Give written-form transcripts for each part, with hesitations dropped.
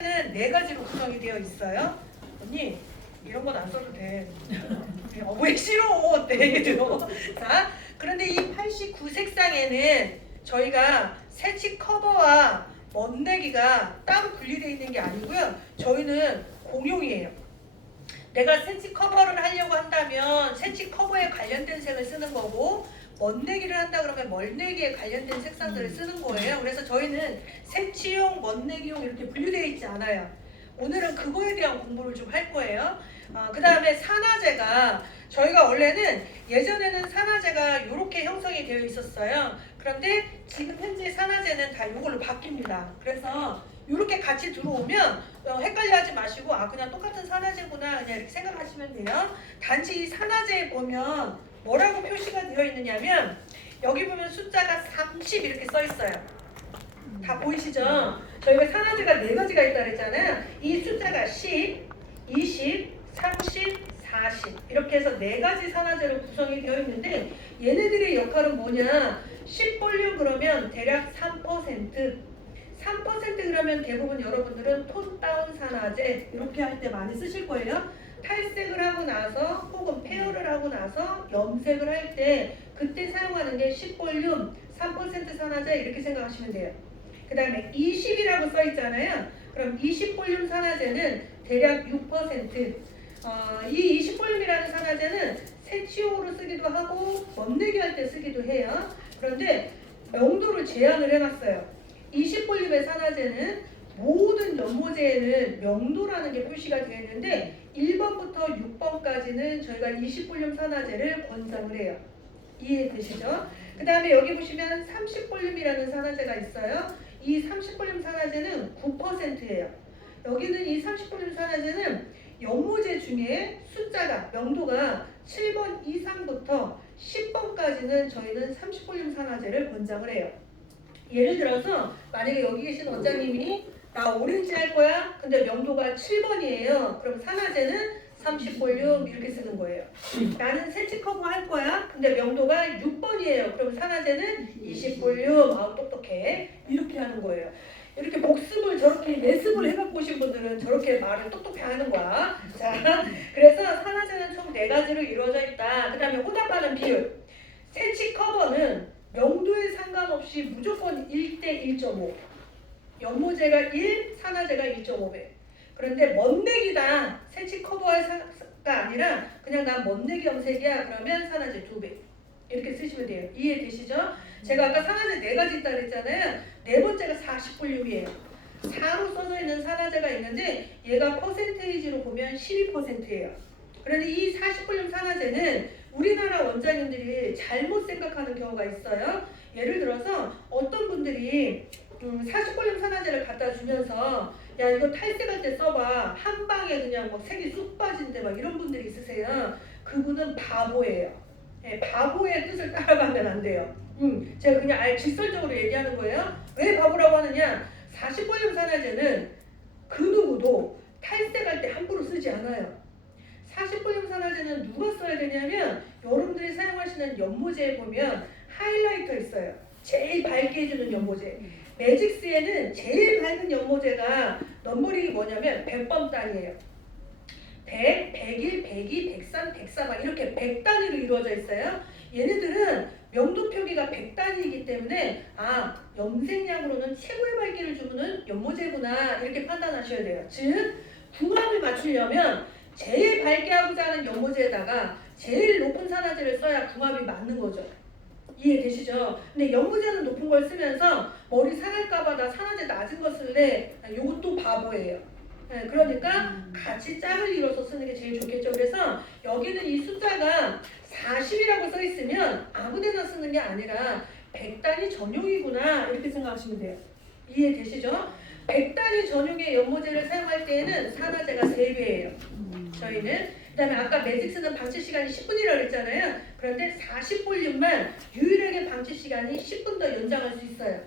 는 네 가지로 구성이 되어 있어요. 언니 이런 건 안 써도 돼. 왜 싫어? 내 얘기들어. 자, 그런데 이 89색상에는 저희가 새치 커버와 멋내기가 따로 분리되어 있는 게 아니고요. 저희는 공용이에요. 내가 새치 커버를 하려고 한다면 새치 커버에 관련된 색을 쓰는 거고, 멋내기를 한다 그러면 멋내기에 관련된 색상들을 쓰는 거예요. 그래서 저희는 새치용, 멋내기용 이렇게 분류되어 있지 않아요. 오늘은 그거에 대한 공부를 좀 할 거예요. 그 다음에 산화제가 저희가 원래는 예전에는 산화제가 이렇게 형성이 되어 있었어요. 그런데 지금 현재 산화제는 다 이걸로 바뀝니다. 그래서 이렇게 같이 들어오면 헷갈려하지 마시고 그냥 똑같은 산화제구나 그냥 이렇게 생각하시면 돼요. 단지 이 산화제에 보면 뭐라고 표시가 되어 있느냐면 여기 보면 숫자가 30 이렇게 써 있어요. 다 보이시죠? 저희가 산화제가 네 가지가 있다 그랬잖아요. 이 숫자가 10, 20, 30, 40 이렇게 해서 네 가지 산화제로 구성이 되어 있는데 얘네들의 역할은 뭐냐? 10볼륨 그러면 대략 3%, 3% 그러면 대부분 여러분들은 톤 다운 산화제 이렇게 할 때 많이 쓰실 거예요. 탈색을 하고 나서 혹은 페어를 하고 나서 염색을 할 때 그때 사용하는 게 10볼륨 3% 산화제 이렇게 생각하시면 돼요. 그 다음에 20이라고 써 있잖아요. 그럼 20볼륨 산화제는 대략 6%. 이 20볼륨이라는 산화제는 새치용으로 쓰기도 하고 멋내기 할 때 쓰기도 해요. 그런데 명도를 제한을 해놨어요. 20볼륨의 산화제는 모든 연모제에는 명도라는 게 표시가 되어 있는데 1번부터 6번까지는 저희가 20볼륨 산화제를 권장을 해요. 이해되시죠? 그 다음에 여기 보시면 30볼륨이라는 산화제가 있어요. 이 30볼륨 산화제는 9%예요. 여기는 이 30볼륨 산화제는 연모제 중에 숫자가 명도가 7번 이상부터 10번까지는 저희는 30볼륨 산화제를 권장을 해요. 예를 들어서 만약에 여기 계신 원장님이 나 오렌지 할 거야. 근데 명도가 7번이에요. 그럼 산화제는 30볼륨 이렇게 쓰는 거예요. 나는 새치 커버 할 거야. 근데 명도가 6번이에요. 그럼 산화제는 20볼륨. 똑똑해. 이렇게 하는 거예요. 이렇게 복습을 저렇게 예습을 해갖고 오신 분들은 저렇게 말을 똑똑해 하는 거야. 자, 그래서 산화제는 총 4가지로 이루어져 있다. 그 다음에 혼합하는 비율. 새치 커버는 명도에 상관없이 무조건 1대 1.5. 연모제가 1, 산화제가 1.5배. 그런데 멋내기다. 새치 커버가 아니라 그냥 난 멋내기 염색이야. 그러면 산화제 2배. 이렇게 쓰시면 돼요. 이해되시죠? 제가 아까 산화제 4가지 있다 그랬잖아요. 네 번째가 40볼륨이에요. 4로 써져 있는 산화제가 있는데 얘가 퍼센테이지로 보면 12%예요. 그런데 이 40볼륨 산화제는 우리나라 원장님들이 잘못 생각하는 경우가 있어요. 예를 들어서 어떤 분들이 40볼륨 산화제를 갖다 주면서 야 이거 탈색할 때 써봐. 한 방에 그냥 막 색이 쑥 빠진대 막 이런 분들이 있으세요. 그분은 바보예요. 네, 바보의 뜻을 따라가면 안 돼요. 제가 그냥 직설적으로 얘기하는 거예요. 왜 바보라고 하느냐? 40볼륨 산화제는 그 누구도 탈색할 때 함부로 쓰지 않아요. 40볼륨 산화제는 누가 써야 되냐면 여러분들이 사용하시는 연모제에 보면 하이라이터 있어요. 제일 밝게 해주는 연모제. 매직스에는 제일 밝은 연모제가 넘버링이 뭐냐면 100번 단위예요. 100, 101, 102, 103, 104 막 이렇게 100단위로 이루어져 있어요. 얘네들은 명도 표기가 100단위이기 때문에 염색약으로는 최고의 밝기를 주는 연모제구나 이렇게 판단하셔야 돼요. 즉 궁합을 맞추려면 제일 밝게 하고자 하는 연모제에다가 제일 높은 산화제를 써야 궁합이 맞는 거죠. 이해되시죠? 근데 연모제는 높은 걸 쓰면서 머리 상할까봐 나 산화제 낮은 거 쓸래? 요것도 바보예요. 네, 그러니까 같이 짝을 이뤄서 쓰는 게 제일 좋겠죠. 그래서 여기는 이 숫자가 40이라고 써 있으면 아무데나 쓰는 게 아니라 100단위 전용이구나 이렇게 생각하시면 돼요. 이해되시죠? 100단위 전용의 연모제를 사용할 때에는 산화제가 3배예요. 저희는 그 다음에 아까 매직스는 방치 시간이 10분이라고 했잖아요. 그런데 40볼륨만 유일하게 방치 시간이 10분 더 연장할 수 있어요.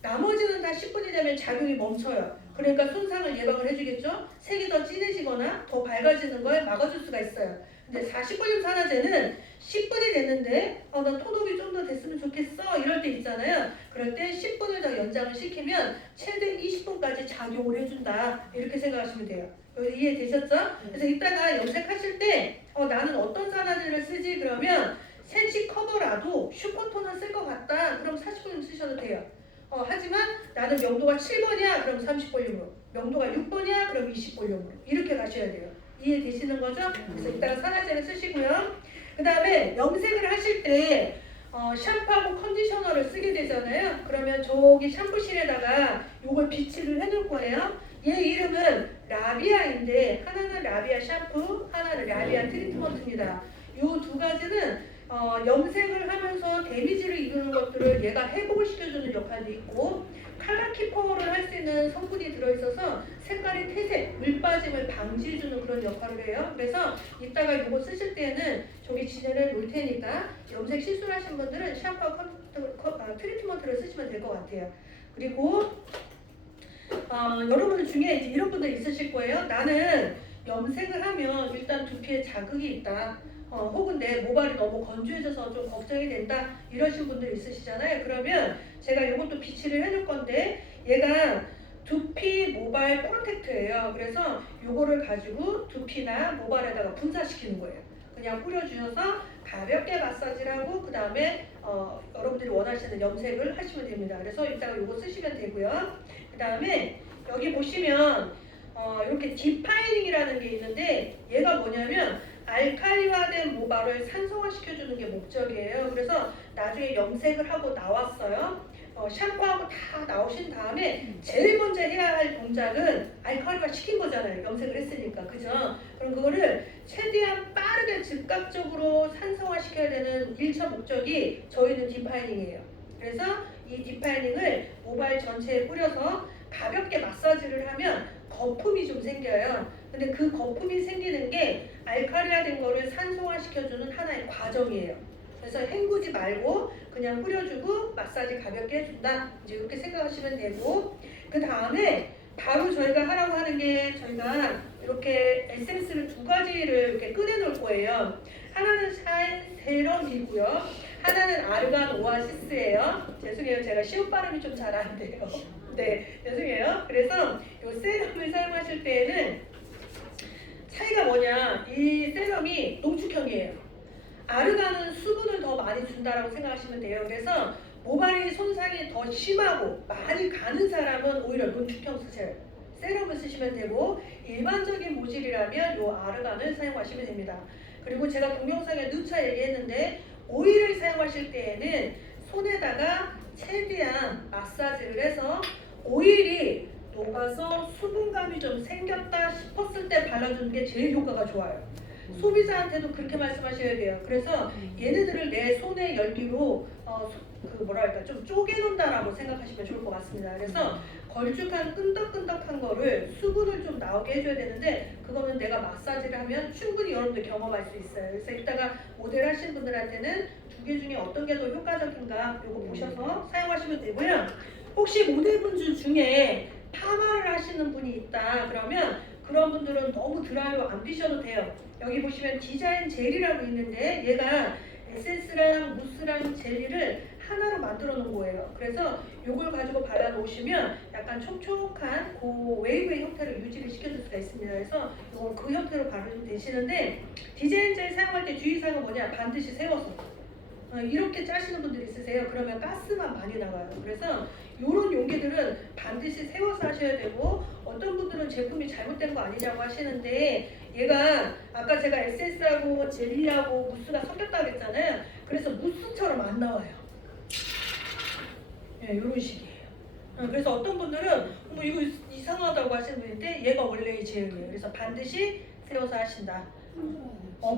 나머지는 다 10분이 되면 작용이 멈춰요. 그러니까 손상을 예방을 해주겠죠. 색이 더 진해지거나 더 밝아지는 걸 막아줄 수가 있어요. 근데 40볼륨 산화제는 10분이 됐는데 나 톤업이 좀 더 됐으면 좋겠어 이럴 때 있잖아요. 그럴 때 10분을 더 연장을 시키면 최대 20분까지 작용을 해준다 이렇게 생각하시면 돼요. 이해되셨죠? 그래서 이따가 염색하실 때 나는 어떤 산화제를 쓰지 그러면 센치 커버라도 슈퍼톤을 쓸 것 같다 그럼 40분 쓰셔도 돼요. 하지만 나는 명도가 7번이야 그럼 30볼륨으로, 명도가 6번이야 그럼 20볼륨으로 이렇게 가셔야 돼요. 이해되시는 거죠? 그래서 이따가 산화제를 쓰시고요. 그 다음에 염색을 하실 때 샴푸하고 컨디셔너를 쓰게 되잖아요. 그러면 저기 샴푸실에다가 요걸 비치를 해놓을 거예요. 얘 이름은 라비아인데 하나는 라비아 샴푸, 하나는 라비아 트리트먼트입니다. 요 두 가지는 염색을 하면서 데미지를 이루는 것들을 얘가 회복을 시켜주는 역할도 있고 컬러 키퍼를 할 수 있는 성분이 들어있어서 색깔의 퇴색, 물 빠짐을 방지해주는 그런 역할을 해요. 그래서 이따가 이거 쓰실 때는 저기 진열해 놓을 테니까 염색 실수를 하신 분들은 샴푸와 트리트먼트를 쓰시면 될 것 같아요. 그리고 여러분들 중에 이제 이런 분들 있으실 거예요. 나는 염색을 하면 일단 두피에 자극이 있다. 혹은 내 모발이 너무 건조해져서 좀 걱정이 된다 이러신 분들 있으시잖아요. 그러면 제가 이것도 비치를 해줄 건데 얘가 두피 모발 프로텍트예요. 그래서 이거를 가지고 두피나 모발에다가 분사시키는 거예요. 그냥 뿌려주셔서 가볍게 마사지를 하고 그 다음에 여러분들이 원하시는 염색을 하시면 됩니다. 그래서 이따가 이거 쓰시면 되고요. 그 다음에 여기 보시면 이렇게 디파이닝이라는 게 있는데 얘가 뭐냐면 알칼리화된 모발을 산성화시켜주는 게 목적이에요. 그래서 나중에 염색을 하고 나왔어요. 샴푸하고 다 나오신 다음에 제일 먼저 해야 할 동작은 알칼리화 시킨 거잖아요. 염색을 했으니까. 그죠? 그럼 그거를 최대한 빠르게 즉각적으로 산성화 시켜야 되는 1차 목적이 저희는 디파이닝이에요. 그래서 이 디파이닝을 모발 전체에 뿌려서 가볍게 마사지를 하면 거품이 좀 생겨요. 근데 그 거품이 생기는 게 알칼리화된 거를 산소화시켜주는 하나의 과정이에요. 그래서 헹구지 말고 그냥 뿌려주고 마사지 가볍게 해준다. 이제 이렇게 생각하시면 되고 그 다음에 바로 저희가 하라고 하는 게 저희가 이렇게 에센스를 두 가지를 이렇게 꺼내 놓을 거예요. 하나는 샤인 세럼이고요. 하나는 아르간 오아시스예요. 죄송해요. 제가 시옷 발음이 좀 잘 안 돼요. 네, 죄송해요. 그래서 이 세럼을 사용하실 때에는 차이가 뭐냐, 이 세럼이 농축형이에요. 아르간은 수분을 더 많이 준다라고 생각하시면 돼요. 그래서 모발이 손상이 더 심하고 많이 가는 사람은 오히려 농축형 쓰세요. 세럼을 쓰시면 되고 일반적인 모질이라면 이 아르간을 사용하시면 됩니다. 그리고 제가 동영상에 누차 얘기했는데 오일을 사용하실 때에는 손에다가 최대한 마사지를 해서 오일이 녹아서 수분감이 좀 생겼다 싶었을 때 발라주는 게 제일 효과가 좋아요. 소비자한테도 그렇게 말씀하셔야 돼요. 그래서 얘네들을 내 손의 열기로 좀 쪼개놓는다라고 생각하시면 좋을 것 같습니다. 그래서 걸쭉한 끈덕끈덕한 거를 수분을 좀 나오게 해줘야 되는데 그거는 내가 마사지를 하면 충분히 여러분들 경험할 수 있어요. 그래서 이따가 모델 하시는 분들한테는 두 개 중에 어떤 게 더 효과적인가 이거 보셔서 사용하시면 되고요. 혹시 모델분 중에 파마를 하시는 분이 있다 그러면 그런 분들은 너무 드라이로 안 비셔도 돼요. 여기 보시면 디자인 젤이라고 있는데 얘가 에센스랑 무스랑 젤리를 하나로 만들어 놓은 거예요. 그래서 이걸 가지고 발라 놓으시면 약간 촉촉한 그 웨이브의 형태를 유지를 시켜줄 수가 있습니다. 그래서 이걸 그 형태로 바르면 되시는데 디자인 젤 사용할 때 주의사항은 뭐냐, 반드시 세워서 이렇게 짜시는 분들이 있으세요. 그러면 가스만 많이 나와요. 그래서 이런 용기들은 반드시 세워서 하셔야 되고 어떤 분들은 제품이 잘못된 거 아니냐고 하시는데 얘가 아까 제가 에센스하고 젤리하고 무스가 섞였다고 했잖아요. 그래서 무스처럼 안 나와요. 네, 이런 식이에요. 그래서 어떤 분들은 이거 이상하다고 하시는 분인데 얘가 원래 제형이에요. 그래서 반드시 세워서 하신다.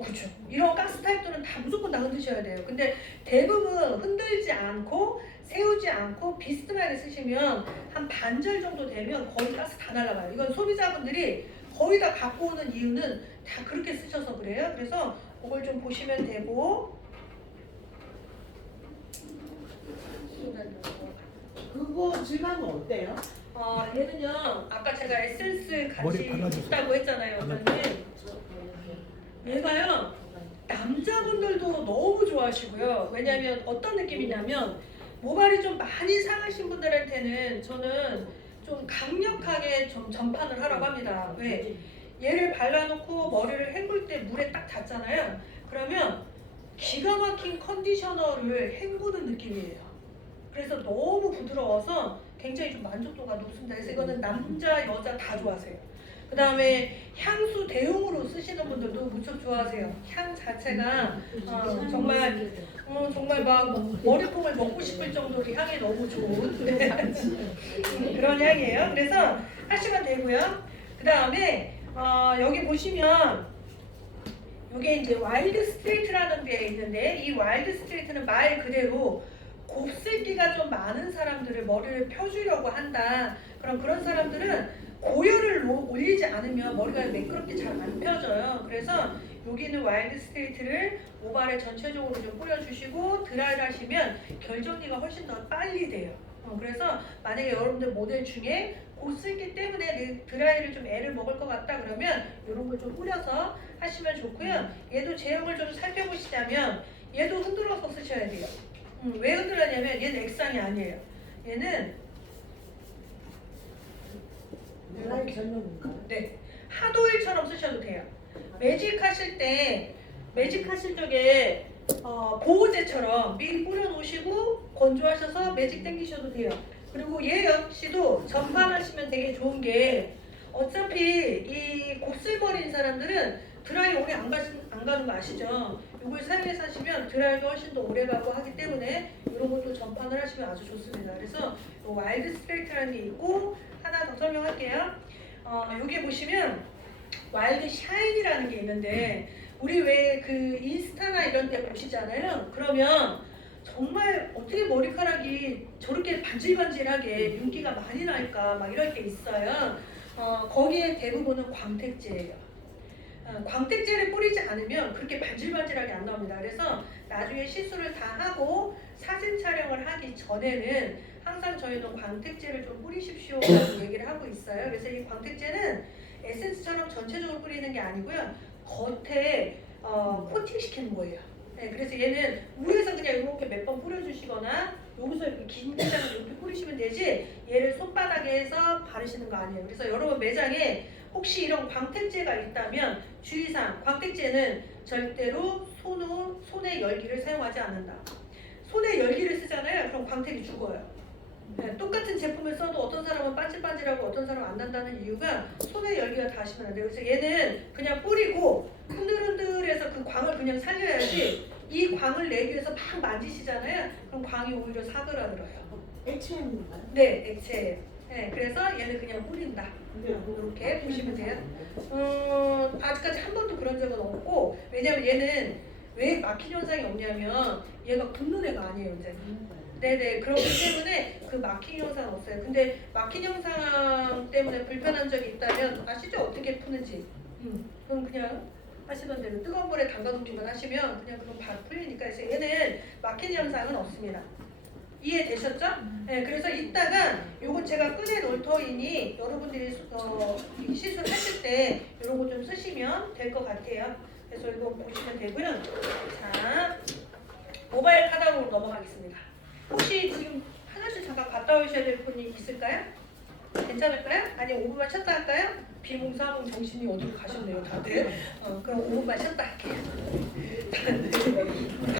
그쵸. 이런 가스 타입들은 다 무조건 다 흔드셔야 돼요. 근데 대부분 흔들지 않고 세우지 않고 비스듬하게 쓰시면 한 반절 정도 되면 거의 가스 다 날아가요. 이건 소비자분들이 거의 다 갖고 오는 이유는 다 그렇게 쓰셔서 그래요. 그래서 그걸 좀 보시면 되고 그거 질감은 어때요? 얘는요 아까 제가 에센스 같이 있다고 했잖아요. 그러면 얘가요 남자분들도 너무 좋아하시고요. 왜냐하면 어떤 느낌이냐면 모발이 좀 많이 상하신 분들한테는 저는 좀 강력하게 좀 전판을 하라고 합니다. 왜? 얘를 발라놓고 머리를 헹굴 때 물에 딱 닿잖아요. 그러면 기가 막힌 컨디셔너를 헹구는 느낌이에요. 그래서 너무 부드러워서 굉장히 좀 만족도가 높습니다. 그래서 이거는 남자, 여자 다 좋아하세요. 그 다음에 향수 대용으로 쓰시는 분들도 무척 좋아하세요. 향 자체가 정말 막 머리통을 먹고 싶을 정도로 향이 너무 좋은 그런 향이에요. 그래서 하시면 되고요. 그 다음에 여기 보시면 이게 이제 와일드 스트레이트라는 게 있는데 이 와일드 스트레이트는 말 그대로 곱슬기가 좀 많은 사람들을 머리를 펴주려고 한다. 그런 사람들은 고열을 올리지 않으면 머리가 매끄럽게 잘 안 펴져요. 그래서 여기는 와일드 스트레이트를 모발에 전체적으로 좀 뿌려주시고 드라이를 하시면 결 정리가 훨씬 더 빨리 돼요. 그래서 만약에 여러분들 모델 중에 곱슬기 때문에 드라이를 좀 애를 먹을 것 같다 그러면 이런 걸 좀 뿌려서 하시면 좋고요. 얘도 제형을 좀 살펴보시자면 얘도 흔들어서 쓰셔야 돼요. 왜 흔들었냐면 얘는 액상이 아니에요. 얘는 드라이 전용인가요? 네, 핫오일처럼 쓰셔도 돼요. 매직 하실 적에 보호제처럼 미리 뿌려놓으시고 건조하셔서 매직 당기셔도 돼요. 그리고 얘 역시도 전반하시면 되게 좋은 게 어차피 이 곱슬머리인 사람들은 드라이 오래 안 가는 거 아시죠? 이걸 사용해서 하시면 드라이가 훨씬 더 오래 가고 하기 때문에 이런 것도 전판을 하시면 아주 좋습니다. 그래서 와일드 스트레이트라는 게 있고 하나 더 설명할게요. 여기 보시면 와일드 샤인이라는 게 있는데 우리 왜 그 인스타나 이런 데 보시잖아요. 그러면 정말 어떻게 머리카락이 저렇게 반질반질하게 윤기가 많이 날까 막 이럴 때 있어요. 거기에 대부분은 광택제예요. 광택제를 뿌리지 않으면 그렇게 반질반질하게 안 나옵니다. 그래서 나중에 시술을 다 하고 사진 촬영을 하기 전에는 항상 저희는 광택제를 좀 뿌리십시오라고 얘기를 하고 있어요. 그래서 이 광택제는 에센스처럼 전체적으로 뿌리는 게 아니고요. 겉에 코팅시키는 거예요. 네, 그래서 얘는 위에서 그냥 이렇게 몇 번 뿌려주시거나 여기서 이렇게 긴 대장을 이렇게 뿌리시면 되지 얘를 손바닥에 해서 바르시는 거 아니에요. 그래서 여러분 매장에 혹시 이런 광택제가 있다면 주의사항, 광택제는 절대로 손의 열기를 사용하지 않는다. 손에 열기를 쓰잖아요. 그럼 광택이 죽어요. 네, 똑같은 제품을 써도 어떤 사람은 반질반질하고 어떤 사람은 안 난다는 이유가 손에 열기가 닿으시면 안 돼요. 그래서 얘는 그냥 뿌리고 흔들흔들해서 그 광을 그냥 살려야지 이 광을 내기 위해서 막 만지시잖아요. 그럼 광이 오히려 사그라들어요. 액체인가요? 네, 액체예요. 네, 그래서 얘는 그냥 뿌린다. 이렇게 보시면 돼요. 아직까지 한 번도 그런 적은 없고 왜냐면 얘는 왜 막힌 현상이 없냐면 얘가 붓는 애가 아니에요. 이제. 네네 그렇기 때문에 그 막힌 현상은 없어요. 근데 막힌 현상 때문에 불편한 적이 있다면 아시죠? 어떻게 푸는지. 그럼 그냥 하시던 대로 뜨거운 물에 담가놓기만 하시면 그냥 그건 바로 풀리니까. 그래서 얘는 막힌 현상은 없습니다. 이해되셨죠? 네, 그래서 이따가 요거 제가 꺼내 놓을 터이니 여러분들이 시술하실 때 이런 거 좀 쓰시면 될 것 같아요. 그래서 이거 보시면 되고요. 자, 모바일 카talog으로 넘어가겠습니다. 혹시 지금 화장실 잠깐 갔다 오셔야 될 분이 있을까요? 괜찮을까요? 아니 5분만 쉬었다 할까요? 비몽사몽 정신이 어디로 가셨네요 다들. 그럼 5분만 쉬었다 할게요.